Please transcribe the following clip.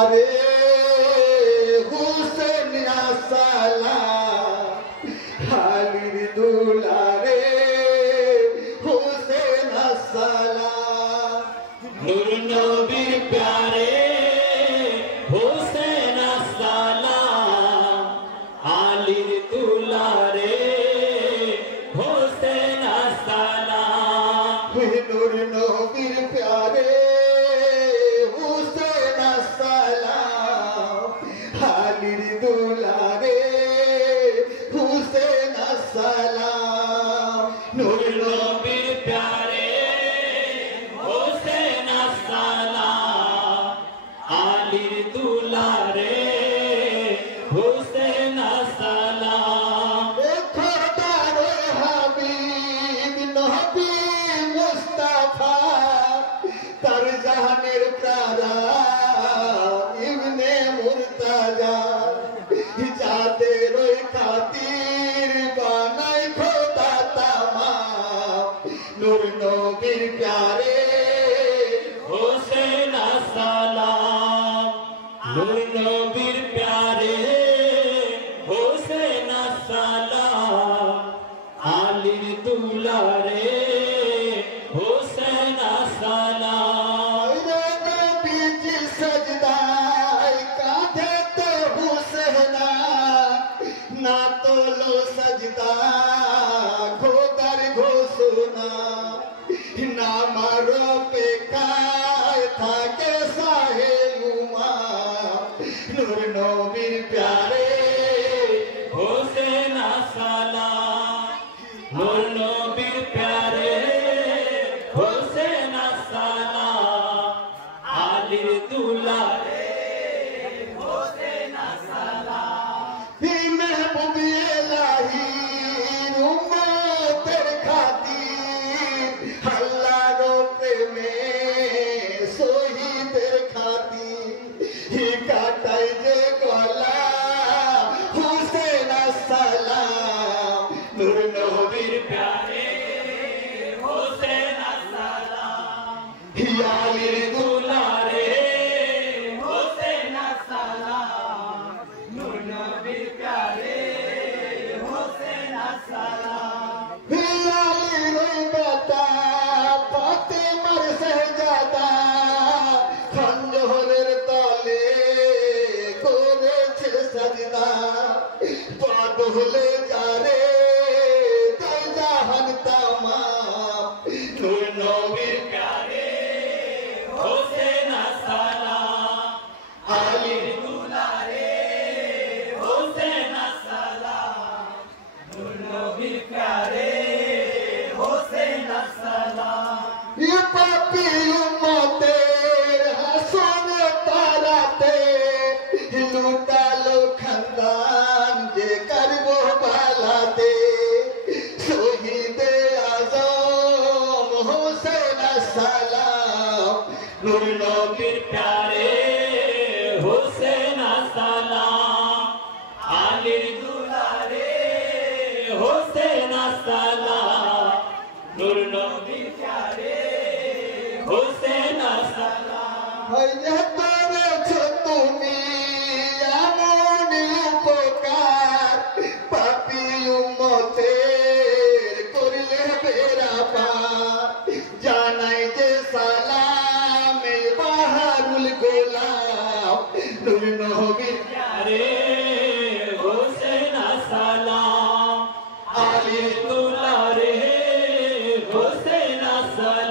अरे हुसैन सालाम हालिर दुलारे हुसैन सालाम नूर नबीर प्यारे हुसैन सालाम आलिर दुलारे हुसैन सालाम नूर नबीर प्यारे हुसैन सालाम हालिर दुलारे हुसैन सालाम नूर नबीर प्यारे हुसैन सालाम आलिर दुलारे हुसैन सालाम खुदारे हबीब नबी मुस्तफा तर जहानेर प्यारा इब्ने मुर्तजा जाদের ওই খাতির বানাই খোদা তামাম নূর নবীর প্যারে हुसैन सालाम नूर नबीर प्यारे हुसैन सालाम आलिर दुलारे हुसैन सालाम बीच सजदाय कांधे तो हुसैना ना तो लो सजदा खोदर घोषणा ना मारो पे काय था के साहे उमा नूर नबीर प्यारे हुसैन सालाम नूर नबीर प्यारे हुसैन सालाम आलिर दुलारे हुसैन सालाम महबूब इलाही उम्मतेर खातिर हल्लारो प्रेमे शहीদের খাতির হি কাটাই যে গলা হুসেন সালাম নূর নবীর प्यारे हुसैन सालाम হিয়ালির दुलारे हुसैन सालाम नूर नबीर प्यारे हुसैन सालाम हियालिर বেটা ফাতেমার শহজাদা খঞ্জরের তলে করেছে সাজদা পাদলে যারে দুই জাহান তামাম নূর নবীর प्यारे हुसैन सालाम আলির दुलारे हुसैन सालाम नूर नबीर प्यारे हुसैन सालाम ये पापी उम्मतेर हासने ताराते लूटालो खंदान जे करबो बालाते शहीदे आजम हुसैन सालाम नूर नबीर प्यारे हुसैन सालाम आलिर दुलारे हुसैन सालाम नूर नबीर प्यारे हुसैन सालाम হইলে করেছো তুমি এমন উপকার পাপী উম্মতের করলে বেরাপার জানাই যে সালাম এই বাহারুল গোলাম নূর নবীর प्यारे हुसैन सालाम आलिर दुलारे हुसैन सालाम